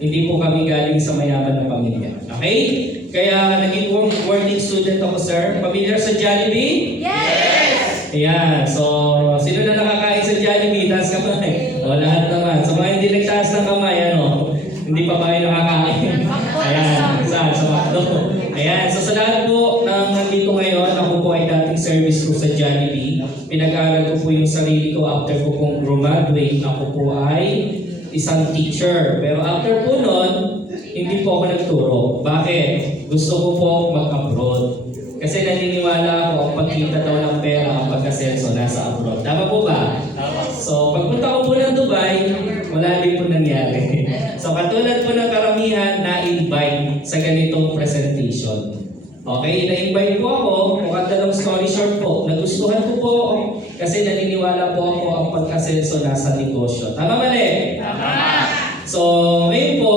Hindi po kami galing sa mayaman na pamilya. Okay? Kaya naging working student ako, sir. Familiar sa Jollibee? Yes! Ayan. So, sino na nakakain sa Jollibee? Taas kamay. O, lahat naman. So, mga hindi nagtaas ng kamay, ano? Hindi pa ba kayo nakakain? Ayan. Saan? Sa McDo. Ayan. So, sa lahat po ng nandito ngayon, ako po ay dating service ko sa Jollibee. Pinag-aaral ko po yung sarili ko after ko pong graduate. Ako po ay isang teacher. Pero after po nun, hindi po ako nagturo. Bakit? Gusto ko po mag-abroad. Kasi naniniwala ako ang pagkita daw ng pera ang pagkasenso nasa abroad. Tama po ba? So, pagpunta ko po ng Dubai, wala din po nangyari. So, katulad po ng karamihan, na-invite sa ganitong presentation. Okay, na-invite po ako, kung long story short po, nagustuhan ko po kasi naniniwala po ako ang pagkasenso nasa negosyo. Tama mali? Tama! So, ngayon po,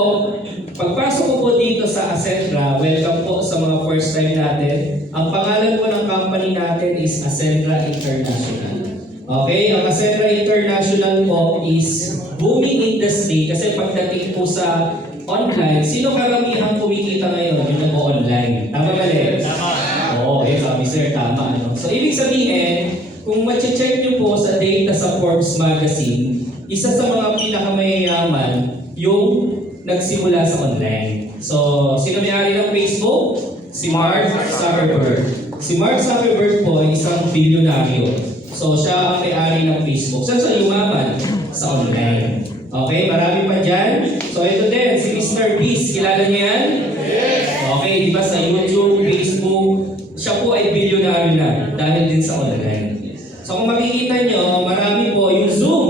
pagpasok ko po dito sa Ascendra, welcome po sa mga first time natin. Ang pangalan po ng company natin is Ascendra International. Okay, ang Ascendra International po is booming industry kasi pagdating po sa online, sino karamihan kumikita ngayon? Yung nag-online. Tama ba, Les? Tama. Oo, sabi sir, tama. Ano? So, ibig sabihin, kung mache-check nyo po sa data sa Forbes Magazine, isa sa mga pinakamayayaman yung nagsimula sa online. So, sino may-ari ng Facebook? Si Mark Zuckerberg. Si Mark Zuckerberg po ay isang bilyonaryo. So, siya ang may-ari ng Facebook. Saan siya yumaman? Sa online. Okay, marami pa dyan. So, ito din, si Mr. Beast. Kilala niyo yan? Yes! Okay, di ba sa YouTube, Facebook, siya po ay bilyonaryo na dahil din sa online. So, kung makikita nyo, marami po yung Zoom.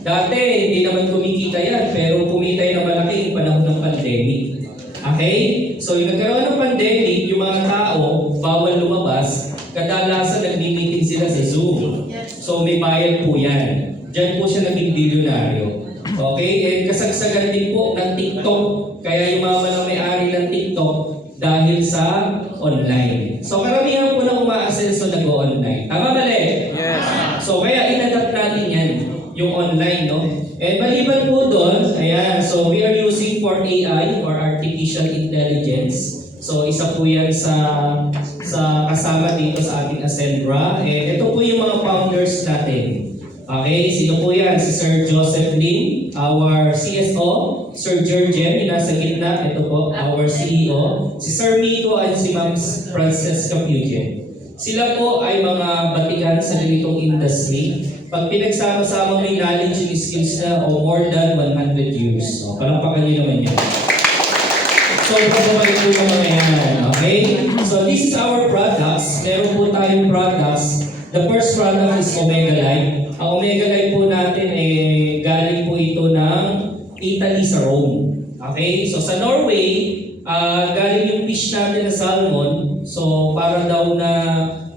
Dati, hindi naman kumikita yan, pero kumita yung malaki yung panahon ng pandemic. Okay? So, yung nagkaroon ng pandemic, yung mga tao, bawal lumabas, kadalasan nagmi-meeting sila sa Zoom. So, may bayad po yan. Diyan po siya naging bilyonaryo. Okay? And kasagsagan din po ng TikTok. Kaya yung mga may-ari ng TikTok dahil sa online. So, karamihan po na umaasenso nag-online. Tama mali? Yes. So, kaya inadapt natin yan, yung online, no? And maliban po doon, ayan, so we are using for AI or artificial intelligence. So, isa po yan sa kasama dito sa ating Ascendra. And ito po yung mga founders natin. Okay, sino po yan? Si Sir Joseph Lim, our CSO. Sir Jurgen, yung nasa gitna. Ito po, our CEO. Si Sir Miko at si Ma'am Francesca Puget. Sila po ay mga batikan sa ganitong industry. Pag pinagsama-sama may knowledge and skills na more than 100 years. So, palampakan nyo naman yan. So, pagpapalik po yung mga yan. Okay? So, this is our products. Meron po tayong products. The first product is Omega Life. Ang Omega Life po natin galing po ito ng Italy sa Rome. Okay? So, sa Norway, galing yung fish natin na salmon. So, para daw na,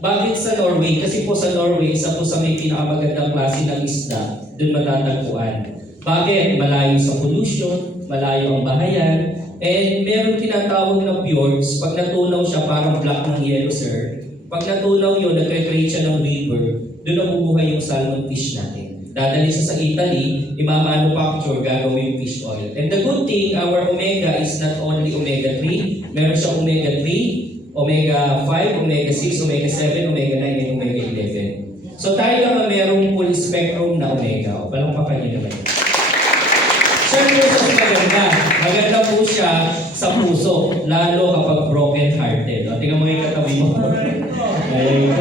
bakit sa Norway? Kasi po sa Norway, isa po sa may pinakamagandang klase ng isda, doon matatagpuan. Bakit? Malayo sa pollution, malayo ang bahayan, and meron tinatawag na fjords. Pag natunaw siya, parang black ng yellow, sir. Pag natunaw yun, nagre-create siya ng river, doon nabubuhay yung salmon fish natin. Dadali siya sa Italy, i-manufacture, gagawin yung fish oil. And the good thing, our omega is not only omega 3, meron siyang omega 3, omega 5, omega 6, omega 7, omega 9, and omega 11. So tayo naman merong full spectrum na omega. O, palampakan niyo naman. Siyempre sa maganda. Maganda po siya sa puso, lalo kapag broken-hearted. O, tingnan mo yung katabi mo. Ayun.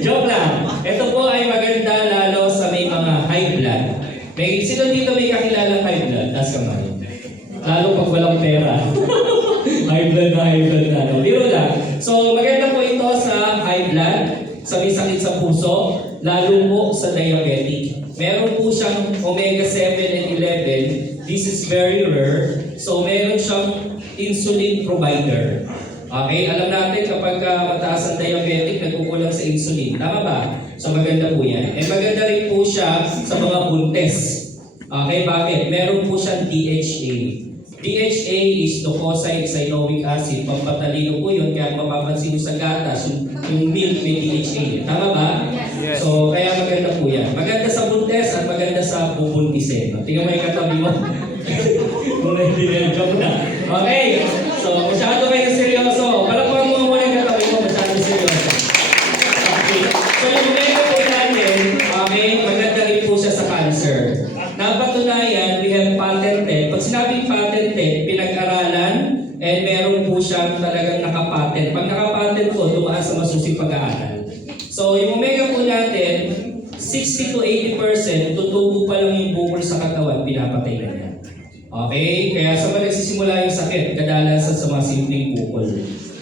Joke lang. Ito po ay maganda lalo sa may mga high blood. Sino dito may kakilalang high blood? Taas kamay. Lalo pag walang pera. High blood na. No? Biro lang. So, maganda po ito sa high blood, sa may sakit sa puso, lalo po sa diabetic. Meron po siyang omega 7 and 11. This is very rare. So, meron siyang insulin provider. Okay? Alam natin kapag mataas ang diabetic, nagkukulang sa insulin. Tama ba? So, maganda po yan. And maganda rin po siya sa mga buntes. Okay? Bakit? Meron po siyang DHA. DHA is docosahexaenoic acid. Pampatalino po yun, kaya mapapansin nyo sa gatas, yung milk may DHA. Tama ba? Yes. So, kaya maganda po yan. Maganda sa buntes at maganda sa bubuntisin. Tingnan mo yung katabi mo. Kung naiintindihan, joke na. Okay, so masyado kayo seryoso. Palakpakan mo muna yung katabi mo, masyado seryoso. Okay, so yung omega po natin, okay, maganda rin po siya sa cancer. Napatunayan, we have patented. Pag sinabing patented, pinag-aralan, and meron po siyang talagang nakapatent. Pag nakapatent po, dumaan sa masusing pag-aaral. So yung omega po natin, 60 to 80%, tutubo pa lang yung bukol sa katawan, pinapatay na niya. Okay? Kaya sa mga nagsisimula yung sakit, kadalasan sa mga simpleng bukol.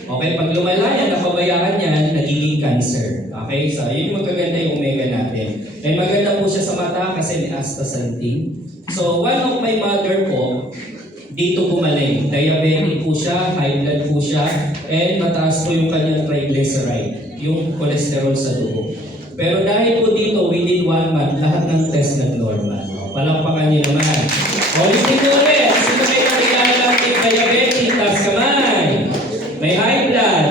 Okay? Pag lumala yan, napabayaan yan, nagiging cancer. Okay? So, yun yung magaganda yung omega natin. And maganda po siya sa mata kasi may astaxanthin. So, one of my mother po, dito gumaling. Diabetic po siya, high blood po siya, and mataas po yung kanyang triglyceride, yung cholesterol sa dugo. Pero dahil po dito, within 1 month, lahat ng test nag-normal. Palakpakan niyo naman. Ulitin ko ulit. Sino may kakilala natin diabetic, taas kamay. May high blood.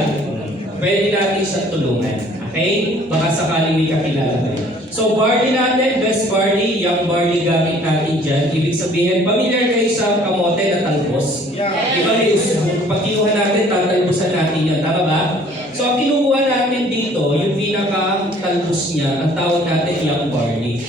Pwede natin siya tulungan. Okay? Baka sakaling may kakilala kayo. So, barley natin, best barley, young barley gamit natin dyan. Ibig sabihin, familiar kayo sa kamote na talbos? Diba, pag kinuha natin, tatalbosan natin yan. Tama ba? So, ang kinukuha natin dito, yung pinaka-talbos niya, ang tawag natin young barley.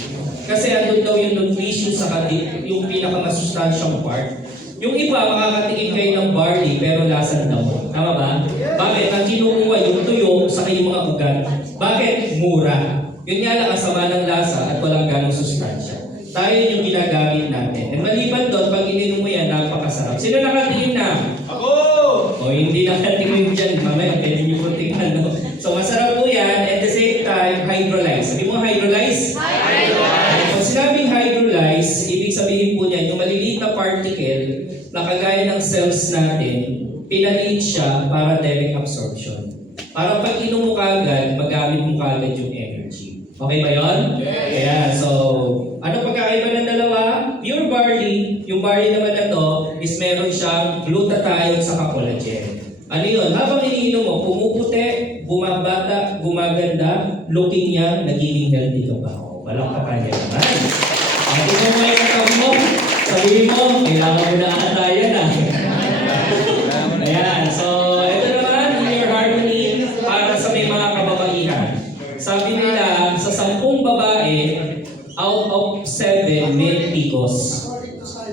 Kasi andun daw yung nutrition sa kadip, yung pinaka-masustansyang part. Yung iba, makakatingin kayo ng barley, pero lasang damo. Tama ba? Bakit? Ang kinukuha yung tuyo sa kayong mga ugat. Bakit? Mura. Yun nga lang, ang sama ng lasa at walang ganong sustansya. Tayo yung ginagamit natin. And maliban doon, pag ininom mo yan, napakasarap. Sino nakatingin na? Ako! O hindi nakatingin dyan, mamaya, pwede niyo po tingnan. No? So masarap po yan, at the same time, hydrolyze. Sabi mo hydrolyze? Hydrolyze! Pag sinabing hydrolyze, ibig sabihin po niyan, yung maliliit na particle na kagaya ng cells natin, pinaliit siya para direct absorption. Para pag inom mo kagad, magamit mo kagad yung energy. Okay ba yun? Yes. Kaya, so, ano pagkakaiba ng dalawa? Pure barley, yung barley naman na to, is meron siyang glutathione sa collagen. Ano yun? Habang iniinom mo, pumuputi, bumabata, gumaganda, looking niya, nagiging healthy ka pa. Walang kapanya naman. Ang tingnan mo yung katawin mo, sabihin mo, kailangan mo na ata yan ah. Ayan, so, ito naman, in your harmony, para sa may mga kababaihan. Sabi nila, sa 10 babae, out of 7 may PCOS.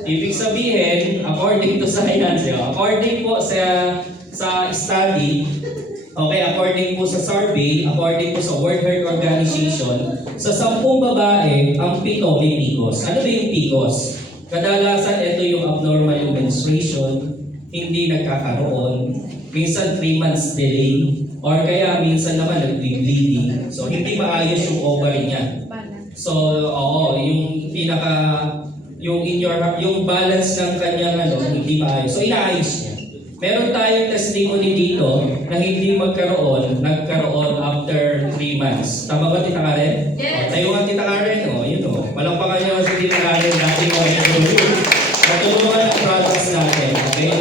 Ibig sabihin, according to science, according po sa study, okay, according po sa survey, according po sa World Health Organization, sa 10 babae, ang 7 may PCOS. Ano ba yung PCOS? Kadalasan, ito yung abnormal yung menstruation, hindi nagkakaroon, minsan 3 months delay, or kaya minsan naman nag-bleeding. So, hindi maayos yung ovary niya. So, oo, yung balance ng kanyang hindi maayos. So, inaayos niya. Meron tayong testimony dito na hindi nagkaroon after 3 months. Tama ba, Tita Karen? Yes. Tayo nga, Tita Karen, yun walang pa kayo sa Tita Karen dati mo. Matulungan ang products natin, okay?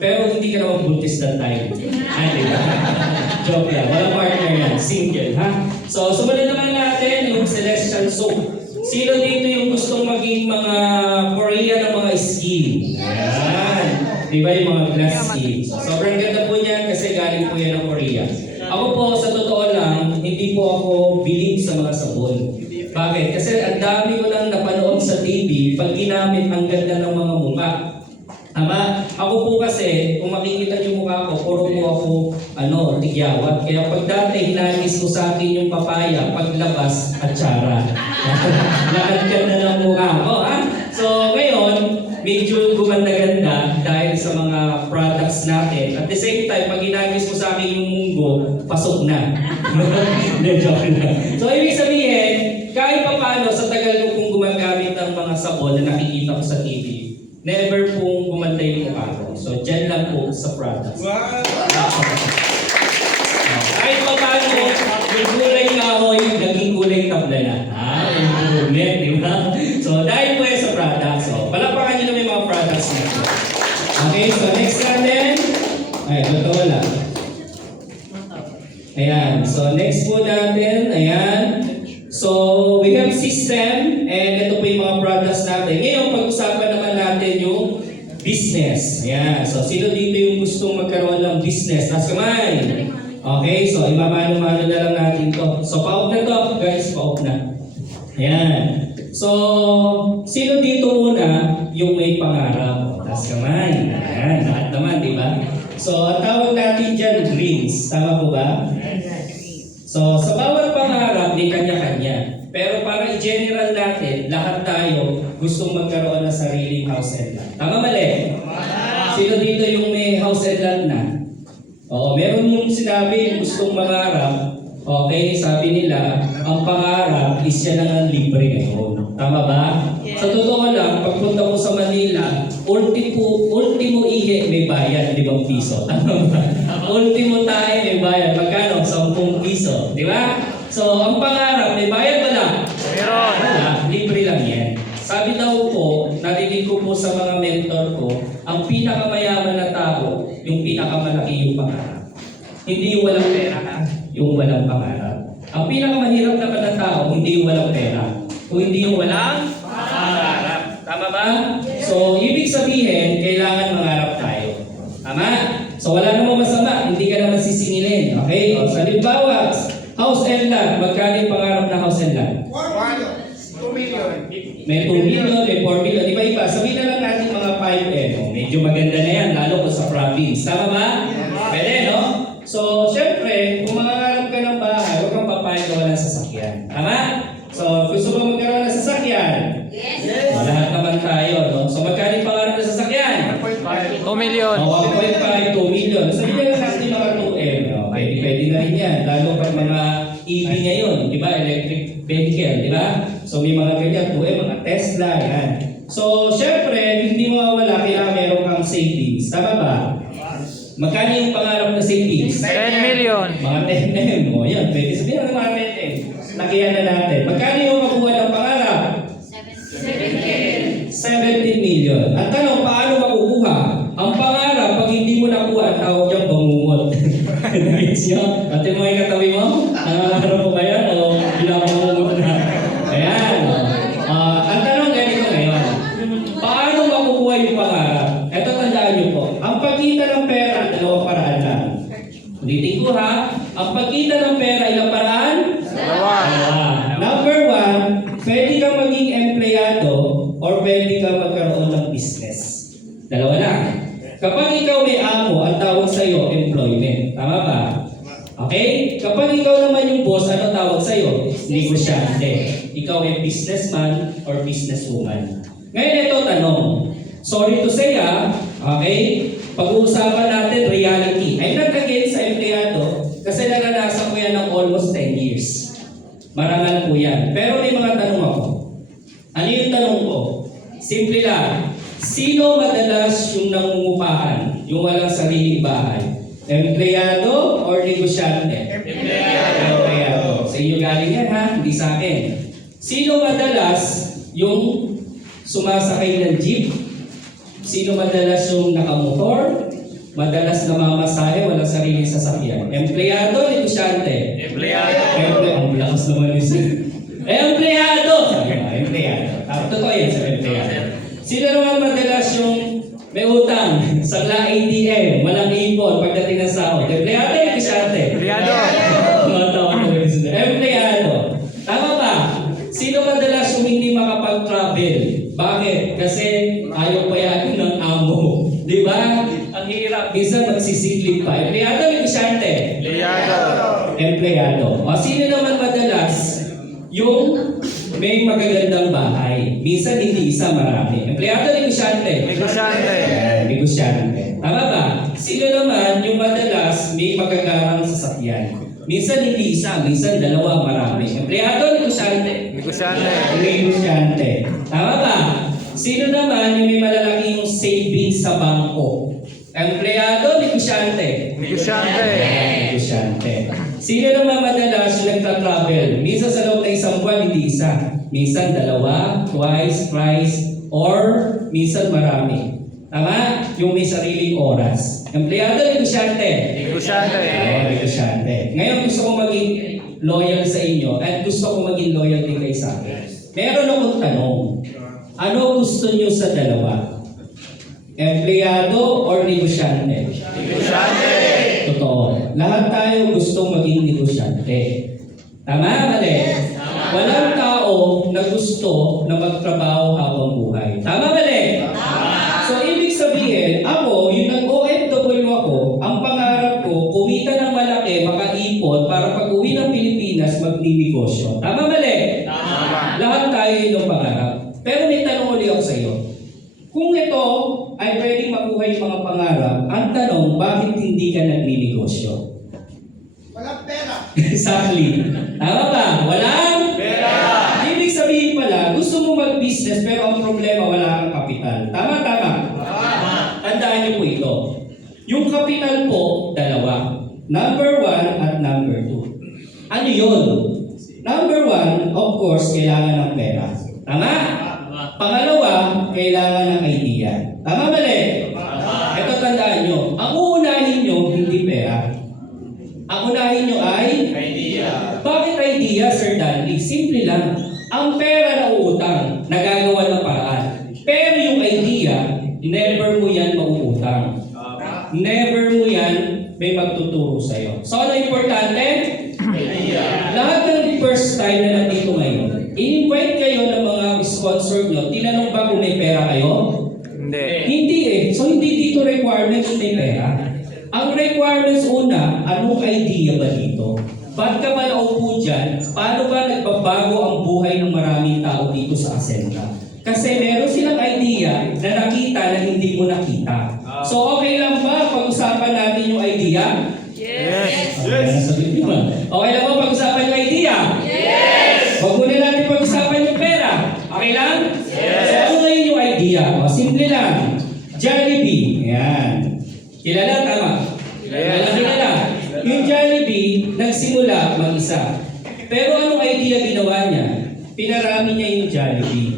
Pero hindi ka naman buntis that time. Diba? Joke lang. Walang partner yan. Single, ha? So, sumunod naman natin yung Celestial Soap. Sino dito yung gustong maging mga Korea ng mga skin? Ayan. Diba yung mga glass skin? So, sobrang ganda po niyan kasi galing po yan ng Korea. Ako po, sa totoo lang, hindi po ako believe sa mga sabon. Bakit? Kasi ang dami ko lang napanood sa TV, pag ginamit ang ganda ng mga mukha. Tama? Ako po kasi, kung makikita niyo mukha ko, puro po ako, tigyawat. Kaya pag dati, hinagis ko sa akin yung papaya, paglabas, atsara. Lakad na ng mukha ko, ha? So, ngayon, medyo gumanda-ganda dahil sa mga products natin. At the same time, pag hinagis mo sa akin yung munggo, pasok na. Joke na. So, ibig sabihin, kahit pa paano, sa tagal ko kung gumagamit ng mga sabon na nakikita ko sa TV, never pong gumanda yung mukha ko. So, dyan lang po sa products. Wow! Kahit pa paano, yung kulay kahoy, naging kulay tabla na. Improvement, di ba? So, dahil po sa products. So, palapakan nyo naman yung mga products natin. Okay, so next natin. Ay, ito wala. Ayan, so next po natin, ayan. So, we have system, and ito po yung mga products natin. Ngayon, pag-usapan naman natin yung business. Ayan. So, sino dito yung gustong magkaroon ng business? Taas kamay. Okay, so imamano-mano na lang natin to. So, pa-off na to. Guys, pa-off na. Ayan. So, sino dito muna yung may pangarap? Taas kamay. Ayan, lahat naman, di ba? So, ang tawag natin dyan, dreams. Tama po ba? So, sa bawat pangarap, may kanya-kanya. Pero para i-general natin, lahat tayo gustong magkaroon ng sariling house and lot. Tama mali? Sino dito yung may house and lot na? Oo, meron yung sinabi, gustong mangarap. Okay, sabi nila, ang pangarap is yan ang libre ngayon. Tama ba? Sa totoo lang, pagpunta mo sa Manila, ultimo ihe may bayad, 5 piso. Tama ba? Ultimo tayo may bayad. Magkano? 10 piso. Di ba? So, ang pangarap, may bayad wala? Meron. Wala, libre lang yan. Sabi daw po, narinig ko po sa mga mentor ko, ang pinakamayaman na tao, yung pinakamalaki yung pangarap. Hindi yung walang pera, yung walang pangarap. Ang pinakamahirap naman na tao, hindi yung walang pera, o hindi yung walang pangarap. Tama ba? So, ibig sabihin, kailangan mangarap tayo. Tama? So, wala namang masama, hindi ka naman sisingilin. Okay? O, sa halimbawa, house and lot, magkano yung pangarap na house and lot? 2 million. May 2 million, may 4 million, iba-iba. Sabihin na lang natin mga 5M. Medyo maganda na yan, lalo kung sa province. Tama ba? Pwede, no? So, syempre, kung mangangarap ka ng bahay, huwag kang papayag na walang sasakyan. Tama? So, gusto mo magkaroon ng sasakyan? Yes. O, lahat naman tayo, no? So, magkano yung pangarap ng sasakyan? 2 million. O, 1.5, 2 million. Sabihin na lang natin mga 2M. No? Pwede na rin yan. Lalo pag mga EV ngayon, di ba? Electric vehicle, di ba? So, may mga ganyan, 2M, mga Tesla, yan. So, syempre, hindi mawawala kaya meron kang savings. Tama ba? Magkano yung pangarap na savings? 10 million. Mga 10M. O, yan. Pwede sabihin ng mga 10M. Nakiyan na natin. Magkano yung makuha ng pangarap? 17 million. At tanong, paano makukuha? Ang pangarap, pag hindi mo nakuha, ang tawag niyang bangungot. Nagets nyo? Ate mo yung katabi mo? Nangangarap mo ba yan? O binabangungot na? Ayan. Ang tanong ganito ngayon. Paano makukuha yung pangarap? Ito tandaan niyo po. Ang pagkita ng pera, dalawang paraan lang. Ulitin ko ha. Ang pagkita ng pera, ilang paraan? Dalawa. Number 1, pwede kang maging empleyado or pwede kang magkaroon ng business. Dalawa lang. Kapag ikaw may amo, ang tawag sa iyo, employment. Tama ba? Okay? Kapag ikaw naman yung boss, ano tawag sa iyo? Negosyante. Ikaw ay businessman or businesswoman. Ngayon ito tanong. Sorry to say okay? Pag-uusapan natin reality. I'm not against sa empleyado kasi naranasan ko yan ng almost 10 years. Marangal po yan. Pero may mga tanong ako. Ano yung tanong ko? Simple lang. Sino madalas yung nangungupahan? Yung walang sariling bahay? Empleyado or negosyante? Empleyado. Sa inyo galing yan ha? Hindi sa akin. Sino madalas yung sumasakay ng jeep? Sino madalas yung nakamotor? Madalas namamasahe, walang sariling sasakyan? Empleyado o negosyante? Empleyado. Ang lakas naman ni sir. Empleyado! Sabi nga, empleyado. Totoo yan sa empleyado. Sino naman madalas yung may utang, sangla ATM, walang ipon pagdating ng sahod? Empleyado o negosyante? Empleyado. Empleyado. Tama ba? Sino madalas yung hindi makapag-travel? Bakit? Kasi ayaw pa yan ng amo. Di ba? Ang hirap. Minsan magsisiklip pa. Empleyado o negosyante? Empleyado. Empleyado. O sino naman madalas yung may magagandang bahay? Minsan hindi isa, marami. Empleyado o negosyante? Negosyante. Negosyante. Tama ba? Sino naman yung madalas may magagarang sasakyan? Minsan hindi isa, minsan dalawa, marami. Empleyado o negosyante? Negosyante. Negosyante. Tama ba? Sino naman yung may malalaki yung savings sa bangko? Empleyado o negosyante? Negosyante. Negosyante. Sino naman madalas yung nagta-travel? Minsan sa loob ng isang buwan, hindi isa. Minsan dalawa, twice, thrice, or minsan marami. Tama? Yung may sariling oras. Empleyado o negosyante? Negosyante. Negosyante. Ngayon gusto ko maging loyal sa inyo at gusto ko maging loyal din kay sa akin. Meron akong tanong. Ano gusto niyo sa dalawa? Empleyado or negosyante? Negosyante. Totoo. Lahat tayo gustong maging negosyante. Tama, mali? Walang tao na gusto na magtrabaho habang buhay. Tama, mali? So, ibig sabihin, ako, yung nag-OFW ako, ang pangarap ko, kumita ng malaki, makaipon, para pag-uwi ng Pilipinas, magninegosyo. Tama, mali? Lahat tayo yun ang pangarap. Pero may tanong ulit ako sa iyo. Kung ito ay pwedeng makuha yung mga pangarap, ang tanong, bakit hindi ka nagninegosyo? Walang pera. Exactly. Tama ba? Walang Pera. Ibig sabihin pala, gusto mo mag-business pero ang problema wala kang kapital. Tama. Tandaan niyo po ito. Yung kapital po, dalawa. Number 1 at number 2. Ano yun? Number 1, of course, kailangan ng pera. Tama? Pangalawa, kailangan ng idea. Tama mali? Ito tandaan nyo. Ang uunahin nyo, hindi pera. Ang unahin nyo ay Idea. bakit idea, Sir Danley? Simple lang. Ang pera na uutang, nagagawa ng paraan. Pero yung idea, never mo yan mauutang. Never mo yan may magtuturo sa'yo. So ano importante? Idea. Lahat ng first time na nandito ngayon, in-invite kayo ng mga sponsor nyo, tinanong ba kung may pera kayo? Hindi. Hindi eh. So hindi dito requirements may pera. Ang requirements una, anong idea ba dito? Ba't ka ba naupo dyan? Paano ba nagbabago ang buhay ng maraming tao dito sa Ascenta? Kasi meron silang idea na nakita na hindi mo nakita. So okay lang ba pag-usapan natin yung idea? Yes. Okay lang ba pag-usapan yung idea? Yes! Huwag muna natin pag-usapan yung pera. Okay lang? Yes. So ano ngayon yung idea? O, simple lang. Jollibee. Ayan. Kilala, tama? Yes. Kilala. Yung Jollibee, nagsimula mag-isa. Pero anong idea ginawa niya? Pinarami niya yung Jollibee.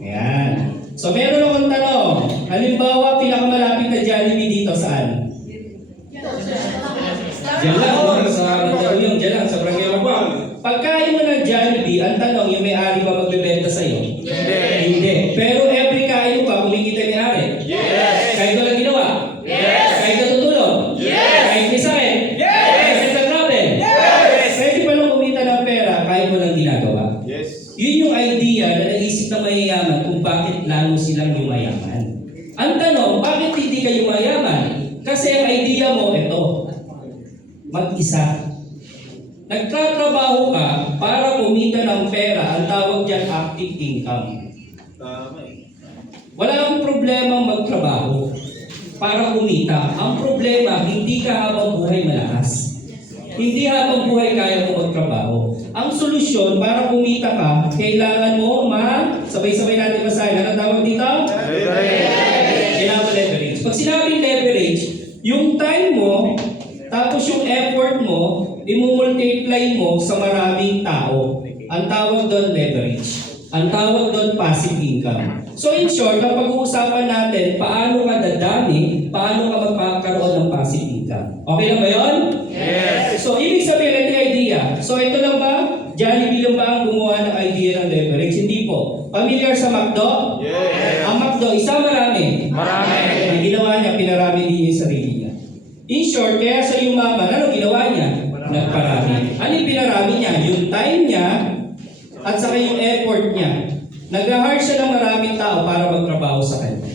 Ayan. So meron akong tanong. Halimbawa, pinakamalapit na Jollibee dito saan? Diyan lang, sa Mandaluyong, diyan lang, sa Barangay Mabang. Pagkain mo ng Jollibee, ang tanong, yung may-ari ba magbebenta sa'yo? Hindi. Pero every kain mo ba, kumikita yung may-ari? Yes. Kahit walang ginawa? Yes. Kahit natutulog? Yes. Kahit may sakit? Yes. Kahit nag-travel? Yes. Pwede pa lang kumita ng pera kahit walang ginagawa. Yes. Yun yung idea na naisip ng mayayaman kung bakit lalo silang yumayaman. Ang tanong, bakit hindi ka yumayaman? Kasi ang idea mo, ito, mag-isa. Nagtatrabaho ka para kumita ng pera, ang tawag dyan active income. Wala akong problema magtrabaho para kumita. Ang problema, hindi ka habang buhay malakas. Hindi habang buhay kaya mo magtrabaho. Ang solusyon para kumita ka, kailangan mo sabay-sabay natin basahin. Ano tawag dito? Kailangan mo leverage. Pag sinabing leverage, yung time mo, tapos yung effort mo, i-multiply mo sa maraming tao. Ang tawag doon leverage. Ang tawag doon passive income. So in short, ang pag-uusapan natin, paano ka dadami, paano ka magkakaroon ng passive income. Okay lang ba yun? Yes. So ibig sabihin, ito yung idea. So ito lang ba? Jollibee lang ba ang gumawa ng idea ng leverage? Hindi po. Familiar sa McDo? Yes. Ang McDo, isa marami. Marami. Ang ginawa niya, pinarami din niya yung sarili niya. In short, kaya sa yumaman, ano ginawa niya? Nagparami. Ano yung pinarami niya? Yung time niya at saka yung effort niya. Nag-hire siya ng maraming tao para magtrabaho sa kanya.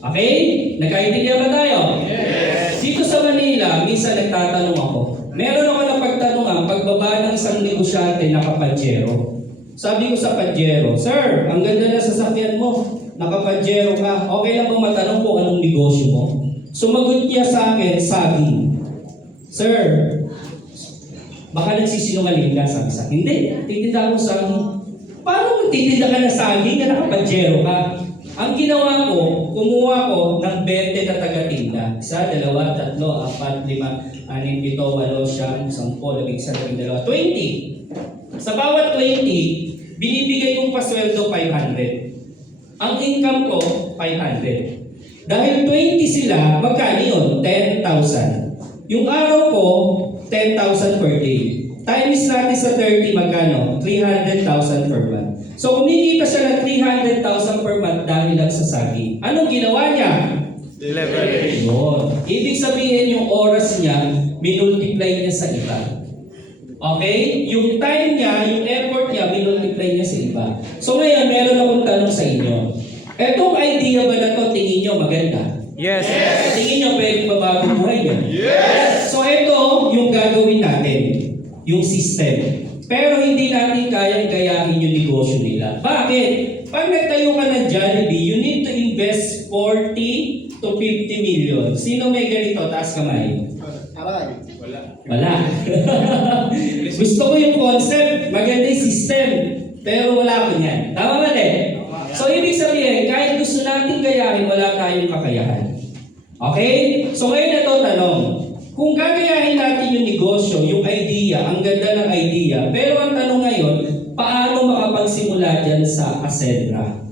Okay? Nagkaintindihan ba tayo? Yes. Dito sa Manila, minsan nagtatanong ako. Meron ako na pagtanungan, pagbaba ng isang negosyante na kapadyero. Sabi ko sa padyero, Sir, ang ganda na sasakyan mo. Nakapadyero ka. Okay lang bang matanong kung anong negosyo mo? Sumagot niya sa akin, saging. Sir, baka nagsisinungaling ka, sabi sa akin. Hindi, titinda ako saging. Paano magtitinda ka ng saging na nakapadyero ka? Ang ginawa ko, kumuha ko ng 20 na taga-tinda. 1, 2, 3, 4, 5, 6, 7, 8, 9, 10, 11, 12, 20. Sa bawat 20, binibigay kong pasweldo 500. Ang income ko, 500. Dahil 20 sila, magkano yun? 10,000. Yung araw ko, 10,000 per day. Times natin sa 30, magkano? 300,000 per month. So kumikita siya ng 300,000 per month dahil lang sa saging. Anong ginawa niya? Leverage. Yun. Ibig sabihin yung oras niya, minultiply niya sa iba. Okay? Yung time niya, yung effort niya, minultiply niya sa iba. So ngayon, meron akong tanong sa inyo. Etong idea ba na to, tingin nyo maganda? Yes. Tingin nyo pwedeng mabago buhay niya? Yes! So ito yung gagawin natin, yung system. Pero hindi natin kayang gayahin yung negosyo nila. Bakit? Pag nagtayo ka ng Jollibee, you need to invest 40 to 50 million. Sino may ganito? Taas kamay. Aray. Wala. Gusto ko yung concept, maganda yung system, pero wala ko niyan. Tama ba din? So ibig sabihin, kahit gusto natin gayahin, wala tayong kakayahan. Okay? So ngayon na to tanong, kung gagayahin natin yung negosyo, yung idea, ang ganda ng idea, pero ang tanong ngayon, paano makapagsimula dyan sa Asedra?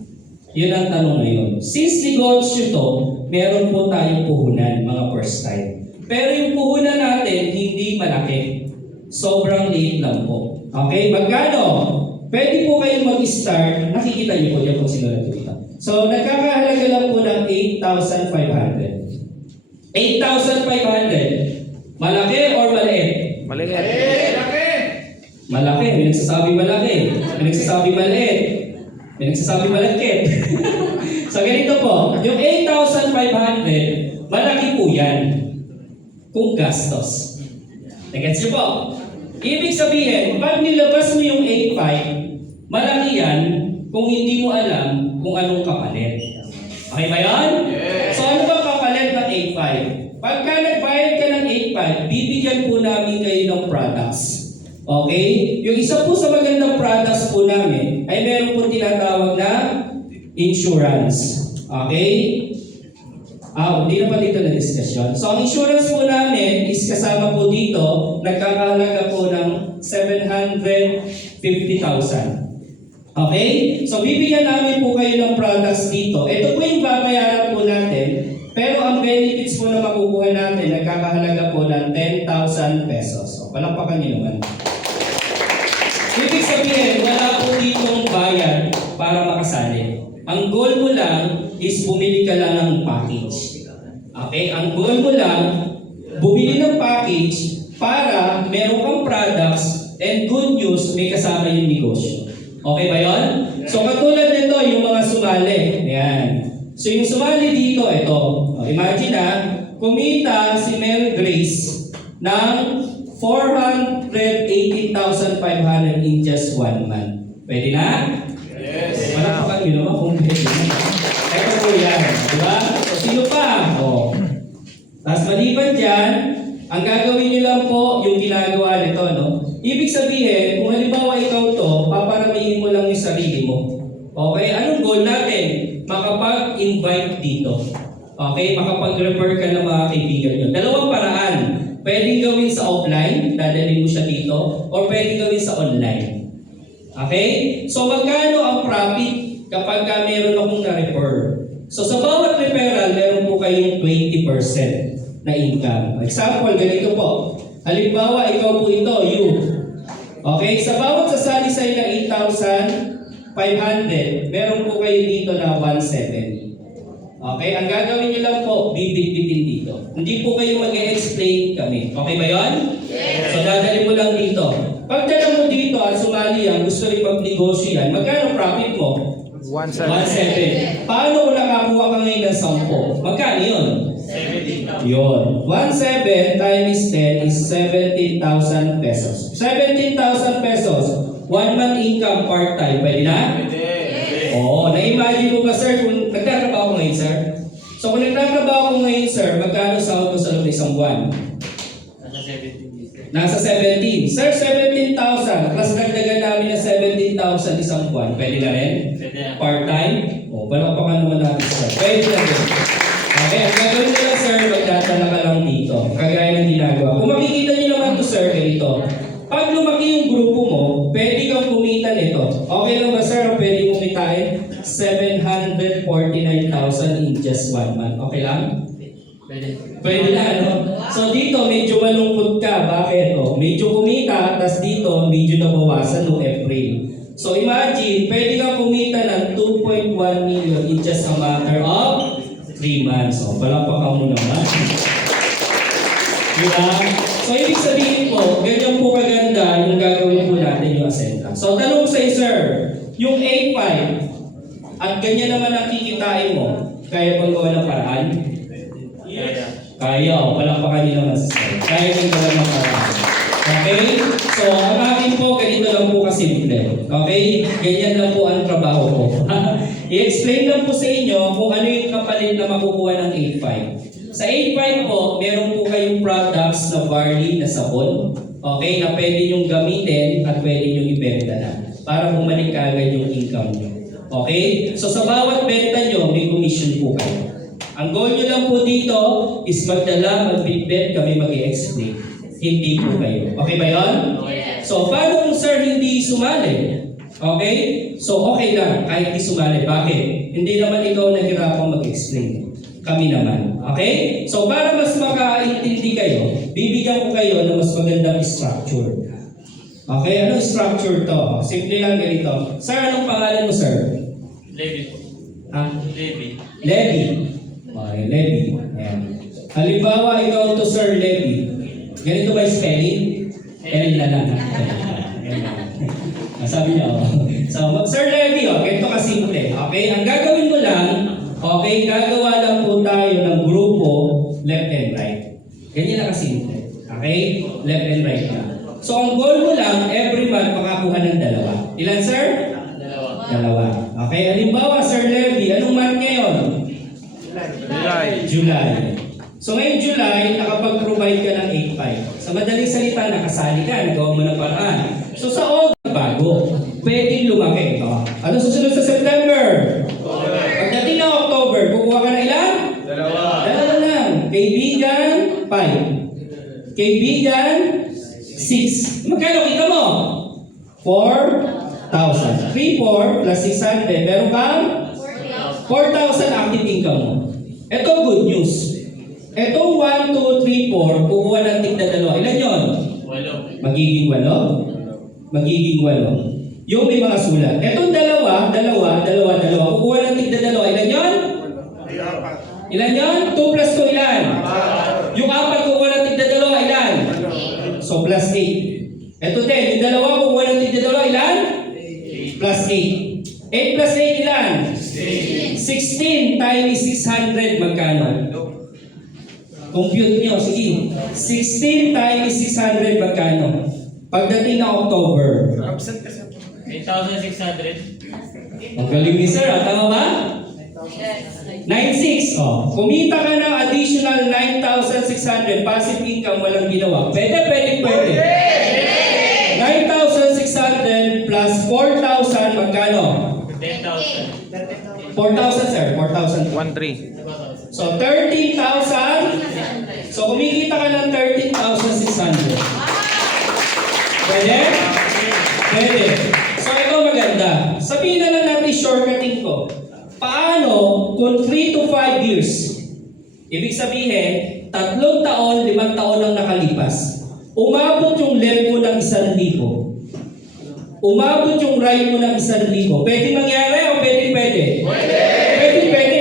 Yun ang tanong ngayon. Since negosyo to, meron po tayong puhunan, mga first time. Pero yung puhunan natin, hindi malaki. Sobrang liit lang po. Okay? Magkano? Pwede po kayong mag-start. Nakikita niyo po dyan kung sino nagkita. So, nagkakahalaga lang po ng 8,500. 8,500. Malaki or maliit? Maliit. Laki! Malaki. May nagsasabi malaki. May nagsasabi maliit. May nagsasabi malagkit. So, ganito po. Yung 8,500, malaki po yan. Kung gastos. Nagets niyo po? Ibig sabihin, pag nilabas mo yung 8,500, malaki yan kung hindi mo alam kung anong kapalit. Okay ba yan? Yes. So ano ba kapalit ng 8,500? Pagka nagbayad ka ng 8,500, bibigyan po namin kayo ng products. Okay? Yung isa po sa magandang products po namin ay meron po tinatawag na insurance. Okay? Hindi na pa dito na discussion. So, ang insurance po namin is kasama po dito, nagkakahalaga po ng 750,000. Okay? So, bibigyan namin po kayo ng products dito. Ito po yung babayaran po natin, pero ang benefits po na makukuha natin, nagkakahalaga po ng 10,000 pesos. So, palakpakan niyo naman. Ibig sabihin, wala po ditong bayad para makasali. Ang goal mo lang is bumili ka lang ng package. Okay? Ang goal mo lang, bumili ng package para meron kang products and good news, may kasama yung negosyo. Okay ba yun? So katulad nito, yung mga sumali. Ayan. So yung sumali dito, ito. Imagine kumita si Mary Grace ng 480,500 in just 1 month. Pwede na? Yes. Wala pa kayo naman kung pwede na. Ito po yan. Diba? So, sino pa? Tapos maliban dyan, ang gagawin nyo lang po yung ginagawa nito, no? Ibig sabihin, kung halimbawa ikaw to, paparamihin mo lang yung sarili mo. Okay? Anong goal natin? Makapag-invite dito. Okay? Makapag-refer ka ng mga kaibigan nyo. Dalawang paraan. Pwedeng gawin sa offline, dadalhin mo siya dito, or pwedeng gawin sa online. Okay? So magkano ang profit kapag meron akong na-refer? So sa bawat referral, meron po kayong 20% na income. Example, ganito po. Halimbawa, ikaw po ito, you. Okay? Sa bawat sasali-sali na 8,500, meron po kayo dito na 1,700. Okay? Ang gagawin nyo lang po, bibit-bitin dito. Hindi po kayo mag-e-explain kami. Okay ba yun? Yes. So dadali mo lang dito. Pag dala mo dito at sumali yan, gusto rin mag-negosyo yan, magkano profit mo? 1,700. Paano mo nakakuha ka ngayon ng 10? Magkano yun? 17,000. Yun. 1,700 times 10 is 17,000 pesos. 17,000 pesos. 1 month income part-time. Pwede na? Oo. Na-imagine mo ba, sir, kung nagtatrabaho ko ngayon, sir? So kung nagtatrabaho ko ngayon, sir, magkano sahod ko sa loob ng isang buwan? Nasa 17. Sir, 17,000. Plus nagdagan namin na 17,000 isang buwan. Pwede na rin? Part-time? O, palakpakan naman natin, sir. Pwede na rin. Okay, ang gagawin nyo lang, sir, magdadala ka lang dito. Kagaya ng ginagawa. Kung makikita nyo naman to, sir, ganito. Pag lumaki yung grupo mo, pwede kang kumita nito. Okay lang ba, sir? Pwede mo kitain 749,000 in just 1 month. Okay lang? Pwede na, ano? So dito, medyo malungkot ka. Bakit? Medyo kumita, tas dito, medyo nabawasan noong April. So imagine, pwede kang kumita ng 2.1 million in just a matter of 3 months. So, palakpakan mo naman. Diba? So, ibig sabihin po, ganyan po kaganda yung gagawin po natin yung Ascenta. So, tanong sa'yo, sir, yung 8.5, at ganyan naman ang kikitain mo, kaya bang gawa ng paraan? Kaya, palakpakan niyo naman sa sir. Kaya bang gawa ng paraan? Okay? So, ang akin po, ganito lang po kasimple. Okay? Ganyan lang po ang trabaho ko. I-explain lang po sa inyo kung ano yung kapalit na makukuha ng 8.5. Sa 8.5 po, meron po kayong products na barley na sabon. Okay? Na pwede nyong gamitin at pwede nyong ibenta na para bumalik agad yung income nyo. Okay? So, sa bawat benta nyo, may commission po kayo. Ang goal nyo lang po dito is magdala, magbitbit, kami mag-i-explain. Hindi po kayo. Okay ba yun? So, paano kung sir hindi sumali? Okay? So, okay lang kahit hindi sumali. Bakit? Hindi naman ikaw nahirapang mag-explain. Kami naman. Okay? So, para mas makaintindi kayo, bibigyan ko kayo ng mas magandang structure. Okay? Anong structure to? Simple lang ganito. Sir, anong pangalan mo, sir? Levi po. Ha? Levi. Levi. Okay, Levi. Ayan. Halimbawa, ikaw to Sir Levi. Ganito ba yung spelling? L na lang. Sabi niya, oh. So, Sir Levi, oh, ganito kasimple. Okay? Ang gagawin mo lang, okay, gagawa lang po tayo ng grupo left and right. Ganyan lang kasimple. Okay? Left and right na. So, ang goal mo lang, every month, makakuha ng 2. Ilan, sir? 2. Okay, halimbawa, Sir Levi, anong month ngayon? July. So ngayon July, nakapag-provide ka ng 8.5. Sa madaling salita, nakasali ka, nagawa mo ng paraan. So sa August, bago. Pwedeng lumaki ito. Ano susunod sa September? Pagdating ng October, kukuha ka na ilan? 2 lang. Kaibigan, 5. Kaibigan, 6. Magkano kita mo? 4,000. 3,4 plus 600. Meron kang 4,000 active income mo. Ito good news. Ito 1, 2, 3, 4, kukuha ng tigda 2. Ilan yun? 8. Magiging 8? Magiging 8. Yung may mga sulat. Itong 2, kukuha ng tigda 2. Ilan yun? Ilan yun? 2 plus 2 ilan? Yung 4 kukuha ng tigda 2, ilan? So plus 8. Ito din, yung 2 kukuha ng tigda 2, ilan? Plus 8. 8 plus 8 ilan? 16 times 600 magkano? Compute nyo, sige. 16 times 600 magkano? Pagdating na October. 8,600. Ang galing ni sir, tama ba? 9,600. Oh. Kumita ka ng additional 9,600 passive income, walang ginawa. Pwede. 9,600 plus 4,000 magkano? 10,000. 4,000 sir, 4,000. 1,300. So 13,000. So kumikita ka ng 13,600. Pwede? Pwede. So ito maganda. Sabihin na lang natin shortcutting ko. Paano kung 3 to 5 years? Ibig sabihin, 3 taon, 5 taon lang nakalipas. Umabot yung left mo ng 1,000. Umabot yung right mo ng 1,000. Pwede mangyari o pwede? Pwede.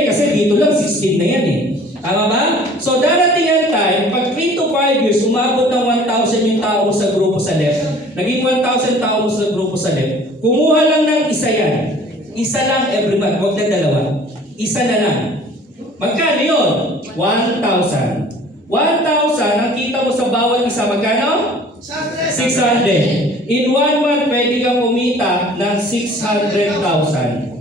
Kasi dito lang 16 na yan eh. Tama ba? So darating ang time, pag 3 to 5 years, umabot ng 1,000 yung tao mo sa grupo sa left. Naging 1,000 tao mo sa grupo sa left. Kumuha lang ng isa yan. Isa lang every month. Huwag na 2. Isa na lang. Magkano yun? 1,000. 1,000 ang kita mo sa bawat isa. Magkano? 600. In 1 month, pwede kang kumita ng 600,000.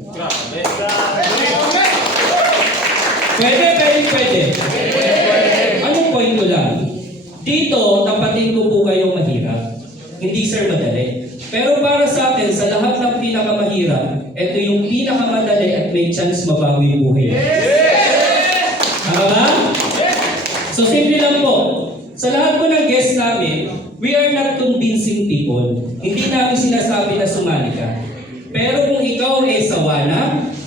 Pwede. Anong point ko lang? Dito, tapatin ko po kayo mahirap. Hindi sir madali. Pero para sa akin, sa lahat ng pinakamahirap, ito yung pinakamadali at may chance mabago yung buhay. Tama ba? So simple lang po. Sa lahat po ng guests namin, we are not convincing people. Hindi namin sinasabi na sumali ka. Pero kung ikaw ay sawa na,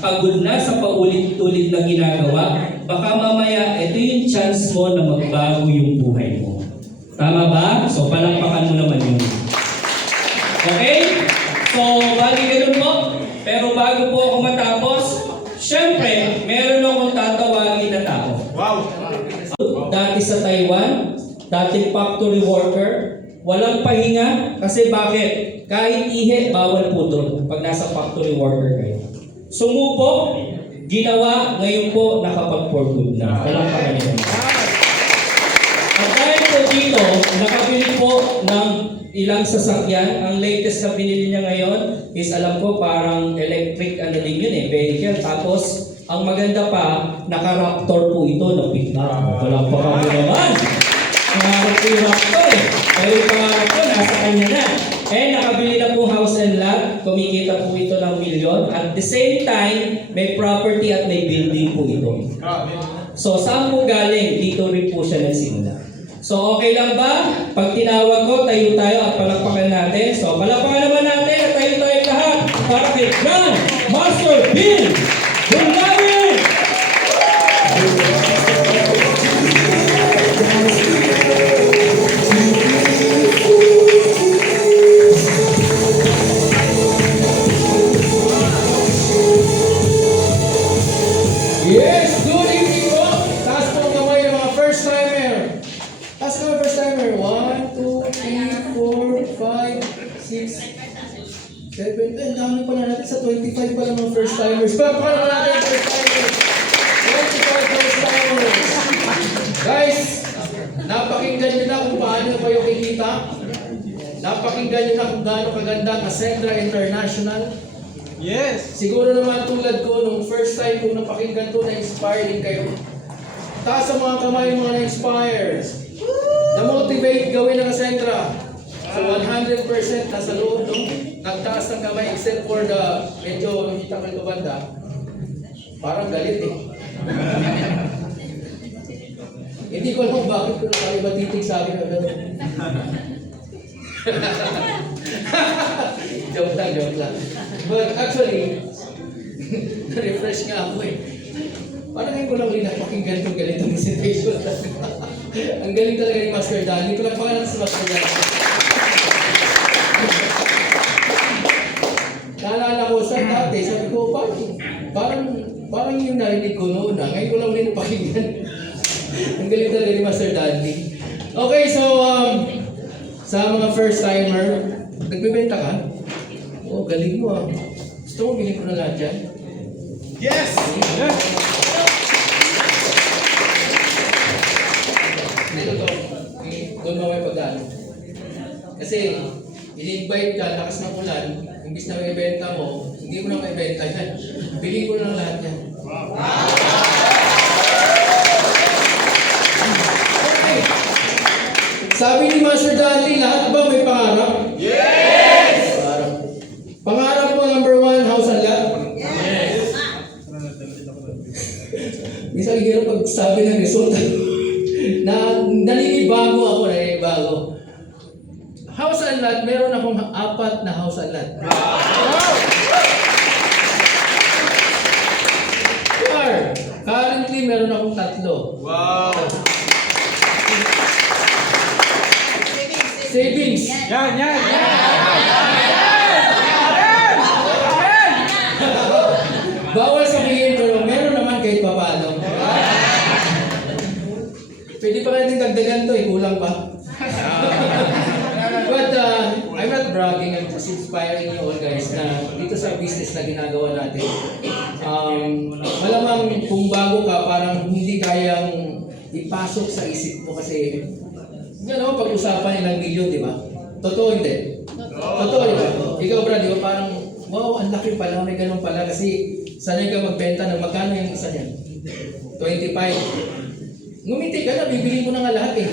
pagod na sa paulit-ulit na ginagawa, baka mamaya ito yung chance mo na magbago yung buhay mo. Tama ba? So palakpakan mo naman yun. Okay? So, bali ganun po. Pero bago po ako matapos, syempre, meron akong tatawagin na dati sa Taiwan, dating factory worker, walang pahinga kasi bakit? Kahit ihe, bawal po doon pag nasa factory worker kayo. Sumubok, ginawa, ngayon po nakapag-for good na. Walang pahinga. At dahil po dito, nakabili po ng ilang sasakyan. Ang latest na binili niya ngayon is alam ko parang electric ano din yun vehicle. Tapos ang maganda pa, naka-Raptor po ito na pick-up. Walang pa kami naman. Nangarap po yung Raptor eh. Pero yung pangarap ko, nasa kanya na. Nakabili na po house and lot. Kumikita po ito ng milyon. At the same time, may property at may building po ito. So, saan po galing? Dito rin po siya nagsimula. So, okay lang ba? Pag tinawag ko, tayo at palakpakan natin. So, palakpakan naman natin at tayo lahat para kay Grand Master Bill Bulgari! Yes, good evening po. Taas po ang kamay ng mga first timer. Taas kamay first timer. 1, 2, 3, 4, 5, 6, 7. Ang dami pa na natin sa 25 pa lang mga first timers. Palakpakan naman natin ang first timers. 25 first timers. Guys, napakinggan nyo na kung paano kayo kikita. Napakinggan nyo na kung gaano kaganda ang Ascendra International. Yes! Siguro naman tulad ko, nung first time ko napakinggan to, na-inspire din kayo. Taas ang mga kamay mga na-inspire. Na-motivate gawin ng Ascendra. So 100% nasa loob nung nagtaas ng kamay except for the medyo nakita ko ito banda. Parang galit eh. Hindi ko alam bakit ko nakaiba titig sa akin. Joke lang. But actually, na-refresh nga ako eh. Parang ngayon ko lang rin napakinggan itong ganitong presentation. Ang galing talaga ni Master Dan. Hindi ko lang pangalan sa Master Dan. Naalala ko sa dati, sabi ko, parang yung narinig ko noon na. Ngayon ko lang rin napakinggan. Ang galing talaga ni Master Dandy. Okay, so, sa mga first timer, nagbebenta ka? Oh, galing mo ah. Gusto mo bilhin ko na lahat yan? Yes! Yes! Dito to. Doon ba may pagkano? Kasi, ini-invite ka, lakas ng ulan, imbis na may benta mo, hindi mo na may benta yan. Bilhin ko na lahat yan. Okay. Sabi ni Master Dali, lahat ba may pangarap? Yes! Pangarap mo number 1, house and lot? Yes! Minsan hirap pagsabi ng resulta. Naninibago. House and lot, meron akong 4 na house and lot. Currently, meron akong 3. Wow! Savings. Yan! Bawal sabihin, pero meron naman kahit papaano. Pwede pa natin dagdagan to, kulang pa. But I'm not bragging, I'm just inspiring you all guys na dito sa business na ginagawa natin. Malamang kung bago ka, parang hindi kayang ipasok sa isip mo kasi yan naman pag-usapan nilang milyon, di ba? Totoo hindi? Totoo, di ba? Ikaw, Brad, di ba parang, wow, ang laki pala, may ganun pala kasi sanay ka magbenta ng magkano yung isa niyan? 25. Ngumiti ka na, bibili mo na nga lahat eh.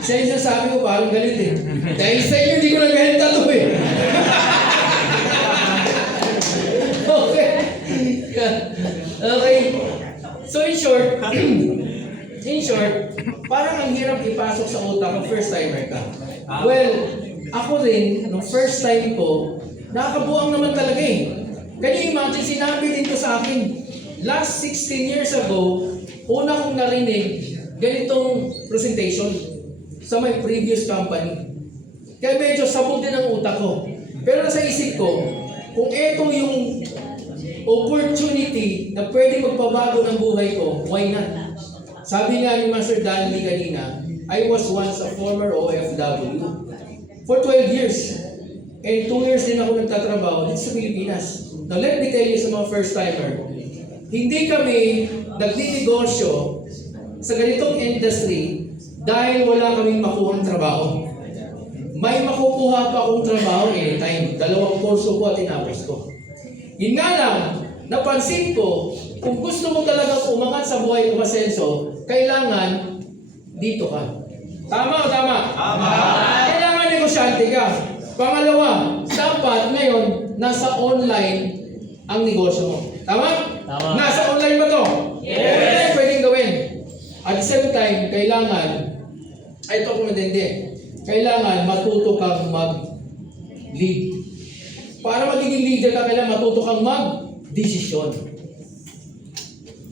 Sa inyo sabi ko, parang galit eh. Dahil sa inyo, hindi ko nagbenta to eh. Okay. So in short, parang ang hirap ipasok sa utak kung first timer ka. Well, ako rin, nung first time ko, nakakabuang naman talaga eh. Can you imagine, sinabi din to sa akin, last 16 years ago, una kong narinig ganitong presentation sa my previous company. Kaya medyo sabog din ang utak ko. Pero nasa isip ko, kung ito yung opportunity na pwede magpabago ng buhay ko, why not? Sabi nga ni Master Danley kanina, I was once a former OFW for 12 years. And 2 years din ako nagtatrabaho dito sa Pilipinas. Now let me tell you sa mga first timer, hindi kami nagninegosyo sa ganitong industry dahil wala kaming makuhang trabaho. May makukuha pa akong trabaho anytime. 2 kurso ko at tinapos ko. Yun nga lang, napansin ko, kung gusto mo talagang umangat sa buhay umasenso, kailangan dito ka. Tama o tama? Tama! Kailangan negosyante ka. Pangalawa, dapat ngayon, nasa online ang negosyo mo. Tama? Tama. Nasa online ba to? Yes! Pwedeng gawin. At the same time, kailangan, ay ito kung matindi, kailangan matuto kang mag-lead. Para magiging leader ka, kailangan matuto kang mag-desisyon.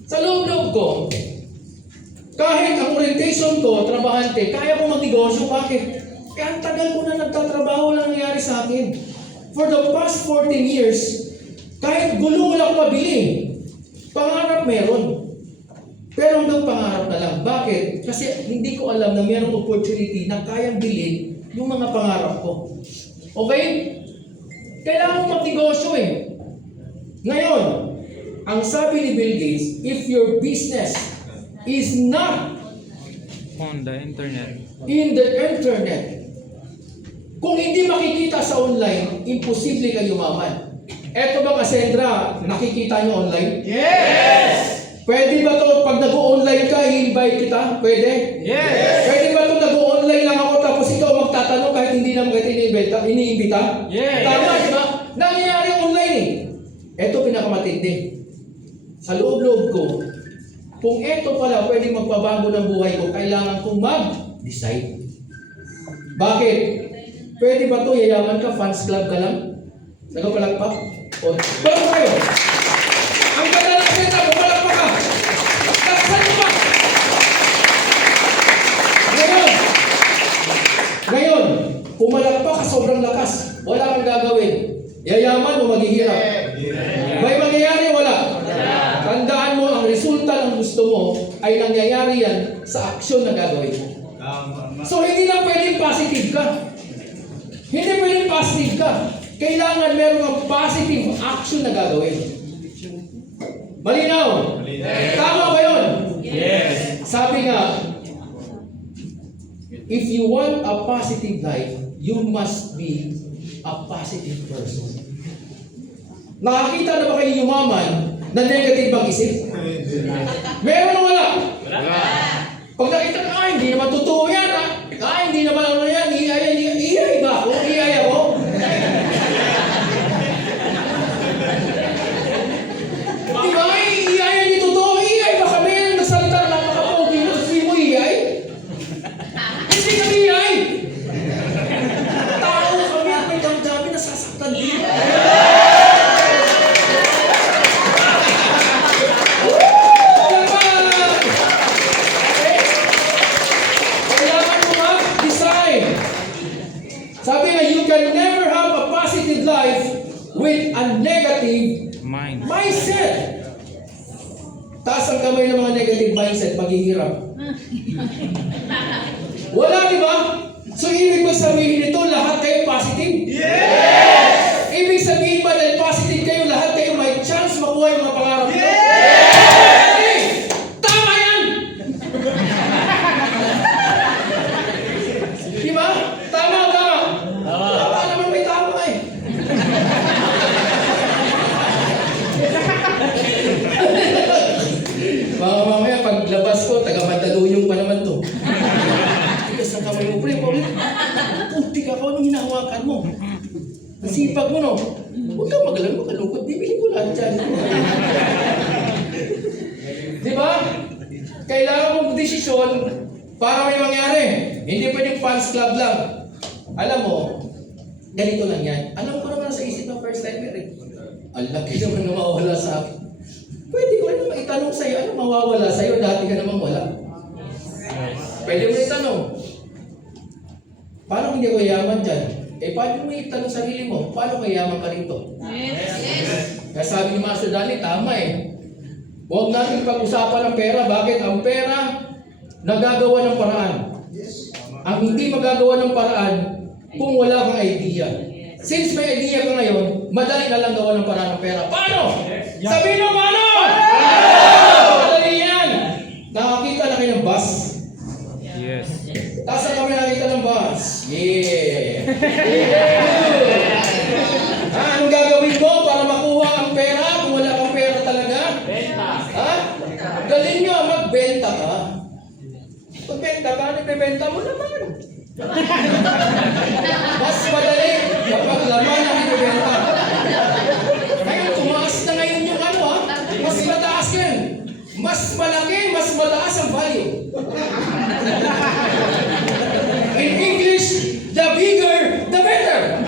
Sa loob-loob ko, kahit ang orientation ko, trabahante, kaya ko magnegosyo. Bakit? Kaya ang tagal ko na nagtatrabaho, walang nangyari sa akin. For the past 14 years, kahit gulo wala akong mabili. Pangarap meron. Pero hanggang pangarap na lang. Bakit? Kasi hindi ko alam na mayroong opportunity na kayang bilhin yung mga pangarap ko. Okay? Kailangan mo magnegosyo eh. Ngayon, ang sabi ni Bill Gates, if your business is not On the internet. in the internet, kung hindi makikita sa online, imposible ka yumaman. Eto ba Cassandra, nakikita nyo online? Yes! Pwede ba to pag nag-online ka, i-invite kita? Pwede? Yes! Pwede ba to nag-online lang ako tapos ikaw magtatanong kahit hindi naman kita iniimbita? Yes! Tama, di ba? Nangyayari online eh. Eto pinakamatindi. Sa loob-loob ko, kung eto pala pwede magpabago ng buhay ko, kailangan kong mag-decide. Bakit? Pwede ba to yayaman ka, fans club ka lang? Nagpalagpak? O, paano kayo? Ang ganda ng senta, pupalagpak ka! Saan mo ba? Ngayon, pumalagpak ka sobrang lakas. Wala kang gagawin. Yayaman o maghihirap? May mangyayari, wala. Tandaan mo, ang resulta ng gusto mo ay nangyayari yan sa aksyon na gagawin mo. So, hindi lang pwedeng positive ka. Hindi pwedeng positive ka. Kailangan meron kang positive action na gagawin. Malinaw? Tama ba yun? Yes. Sabi nga, if you want a positive life, you must be a positive person. Nakakita na ba kayo yumaman na negative ang isip? Meron o wala? Wala. Pag nakita ka, hindi naman totoo yan. Hindi naman ano yan. Iay ba ako? Iay ako? Diba? Iay hindi totoo. Iay ba kami? Nagsalita na napaka-pogi mo. Sabi mo iay? Hindi kami iay. Tao kami at may damdamin na sasaktan dito. Sabi nga, you can never have a positive life with a negative mindset. Taas ang kamay ng mga negative mindset, maghihirap. Wala, di ba? So, ibig ba sabihin nito, lahat kayo positive? Yes! Ibig sabihin ba dahil positive kayo, lahat kayo may chance makuha yung mga pangarap? Yes! Tama yan! Di ba? Tama. Tama naman may tama eh. Mamaya paglabas ko, taga-Mandaluyong pa naman to. Tigas ang kamay mo, pre. Puti ka ko, anong hinahawakan mo? Nasipag mo, no? Huwag kang magalang makalungkot. Bibili ko lahat dyan. Di ba? Kailangan mong desisyon para may mangyari. Hindi pwedeng fans club lang. Alam mo, ganito lang yan. Alam ko naman sa isip ng first timer eh. Ang laki naman na mawawala sa akin. Pwede ko naman itanong sa'yo, ano mawawala sa'yo? Dati ka naman wala. Pwede mo itanong. Paano hindi ko yaman dyan? Paano mo itanong sarili mo? Paano ko yaman ka rito? Kaya sabi ni Master Dali, tama eh. Huwag natin pag-usapan ng pera. Bakit? Ang pera, nagagawa ng paraan. Ang hindi magagawa ng paraan, kung wala kang idea. Since may idea ka ngayon, madali na lang gawa ng paraan ng pera. Paano? Sabihin mo paano! Madali yan! Nakakita na kayo ng bus? Yes. Taas na kami nakita ng bus. Yeah! Anong gagawin mo para makuha ang pera kung wala kang pera talaga? Benta. Ha? Galing nyo, magbenta ka. Magbenta ka, nagbebenta mo naman. Mas madali kapag laman ang ibebenta. Ngayon, tumaas na ngayon yung ano ha. Mas mataas yan. Mas malaki, mas mataas ang value. In English, the bigger, the better.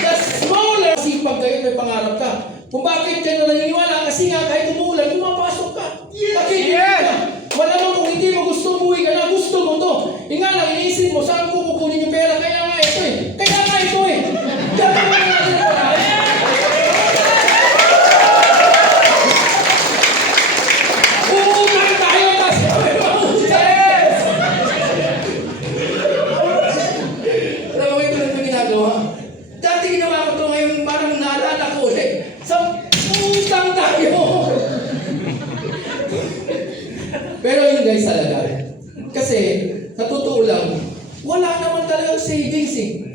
The smaller, sipag kayo, may pangarap ka. Kung bakit ka na naniniwala, kasi nga kahit umuulan, pumapasok ka. Nakikinig ka. Wala mo kung hindi mo gusto, umuwi ka na, gusto mo to. Yung nga lang, iniisip mo, saan ko kukunin yung pera? Kaya nga ito eh. Kaya nga ito eh. Dapat mo natin ang paraan. Uutang tayo kasi yes! Alam mo, ito lang ito ginagawa. Dati ginawa ko ito ngayon, parang naalala ko ulit. Sa utang tayo! Pero yun guys talaga. Kasi, sa totoo lang, wala naman talagang savings eh.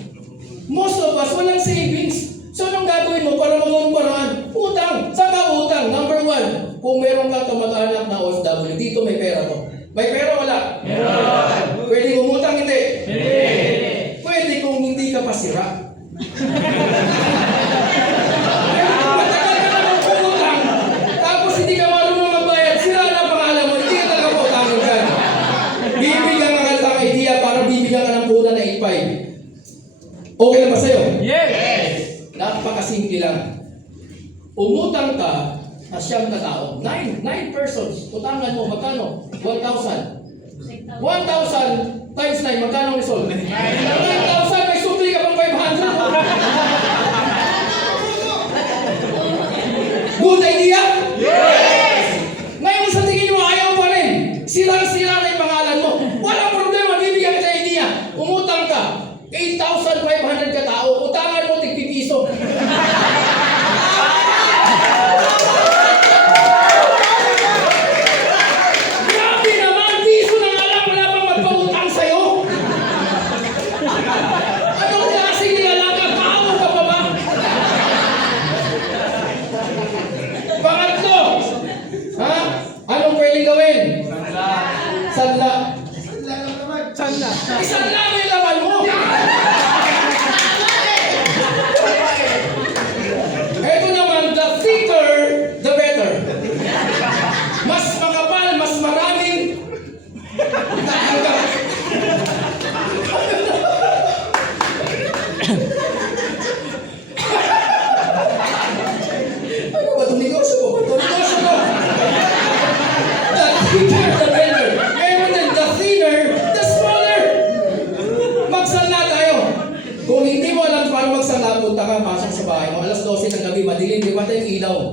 Most of us, walang savings. So, anong gagawin mo para magawang paraan? Utang! Saan ka utang? Number one, kung meron kang kamag-anak na OFW, dito may pera to. May pera wala? Meron! Pwede umutang, hindi? Hindi! Pwede kung hindi ka pasira. Matagal ka na mag-utang, tapos hindi ka marunong magbayad, sira na pangalan mo, hindi ka talaga pautangin ka. Bibigyan ka ng idea para bibigyan ka ng puna na 8.5. Okay na ba sa'yo? Yes. Napakasimple lang. Umutang ka na siyam na tao. 9 persons. Utangan mo, magkano? 1,000. 1,000 times 9, magkano ang result? 9,000, may supli ka pang 500. Good idea? Yes! Ngayon sa tingin mo, ayaw pa rin. Sirang-sira na yung pangalan mo. Walang problema, bibigyan ka sa idea. Umutang ka. 8,500 ka tao. Utangan mo, tigpipiso. Grabe naman, piso na nga lang, wala pang magpautang sa'yo. Anong klaseng nilalang ka? Tao ka pa ba? Pangatlo, ha? Anong pwedeng gawin? Sanla. Isanla mo yung laman mo. Ito naman, the thicker, the better. Mas makapal, mas maraming hanggang. Ano ba itong negosyo ko? Ito negosyo ko. The thicker, the better. Meron din, the thinner, the smaller. Magsanla tayo. Kung hindi mo alam paano magsanla, punta ka, pasok sa bahay mo. Alas 12 ng gabi, madilim, di ba tayong ilaw?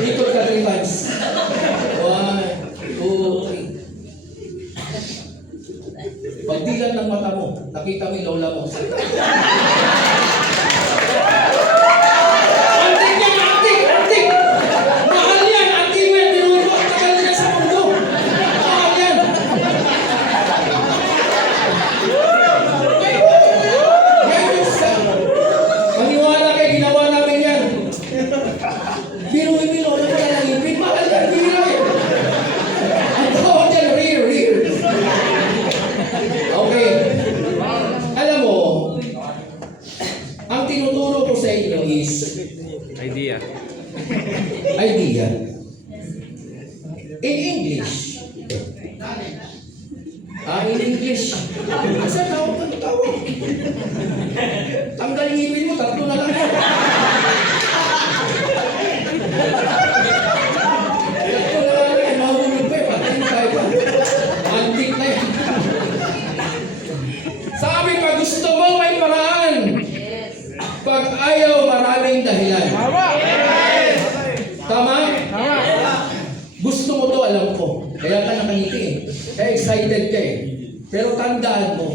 Ikot ka 3 times. 1, 2, 3. Pagdilan ng mata mo, nakita mo yung lola mo. Antik yan, antik, antik! Mahal yan, antik mo yan, binuhin mo, ang tagal niya sa mundo. Mahal yan. Ngayon sa, maniwala kayo, ginawa namin yan. Binuhin mo yung lola mo na nalipin, mahal yan, biro eh. Ang tawag yan, rear. Okay. Alam mo, ang tinuturo ko sa inyo is Idea. idea. In English. In English. Asa tawag ng tawag? Tanggalin ngipin mo, 3 na lang yan. 3 na lang yan, mahulog pa eh, patayin tayo pa. Antik na yan. Sabi pag gusto mo, may paraan. Pag ayaw, maraming dahilan. Tama? Gusto mo to, alam ko. Kaya ka nakangiti eh. Kaya excited ka eh. Pero tandaan mo,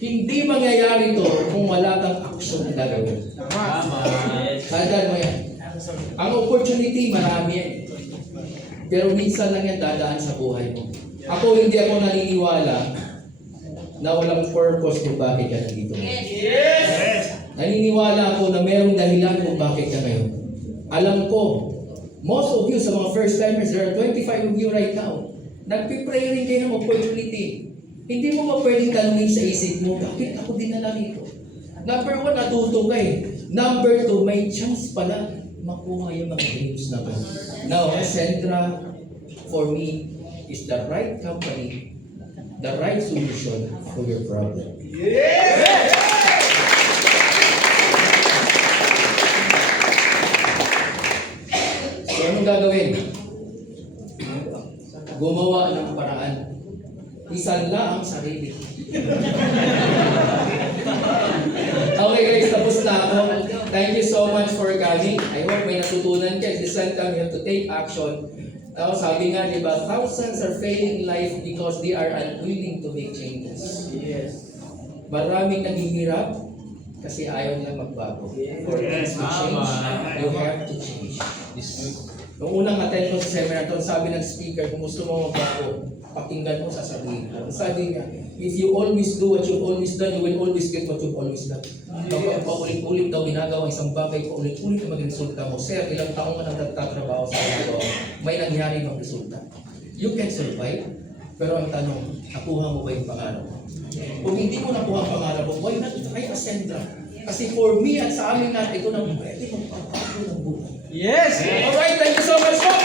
hindi mangyayari to kung wala kang aksyon na gagawin. Tandaan mo yan. Ang opportunity, marami yan. Pero minsan lang yan dadaan sa buhay mo. Ako, hindi ako naniniwala na walang purpose kung bakit ka nandito. Naniniwala ako na merong dahilan kung bakit ka ngayon. Alam ko, most of you sa mga first timers, there are 25 of you right now. Nagpipray rin kayo ng opportunity. Hindi mo ba pwedeng tanungin sa isip mo, bakit ako dinala rito? Number 1, natuto ka eh. Number 2, may chance pala makuha yung mga dreams na to. Now, Ascentra, for me, is the right company, the right solution for your problem. So, anong gagawin? Gumawa ng paraan. Isanla ang sarili. Okay guys, tapos na ako. Thank you so much for coming. I hope may natutunan ka. This time you have to take action. Sabi nga, di ba, thousands are failing in life because they are unwilling to make changes. Maraming naghihirap kasi ayaw nila magbago. For things to change, you have to change. Noong unang attend ko sa seminar to, sabi ng speaker, kung gusto mo magbago, pakinggan mo, sasabihin mo. Sabi niya, if you always do what you've always done, you will always get what you've always done. Kapag paulit-ulit daw ginagawa isang bagay, paulit-ulit na mag-resulta mo. Sir, ilang taong ka nang nagtatrabaho sa ginagawa, may nangyari ng resulta. You can survive, pero ang tanong, nakuha mo ba yung pangarap mo? Kung hindi mo nakuha ang pangarap mo, why not try Ascentra? Kasi for me at sa amin natin, ito nang pwede magpapagawa ng buhay. Yes! Alright, thank you so much po!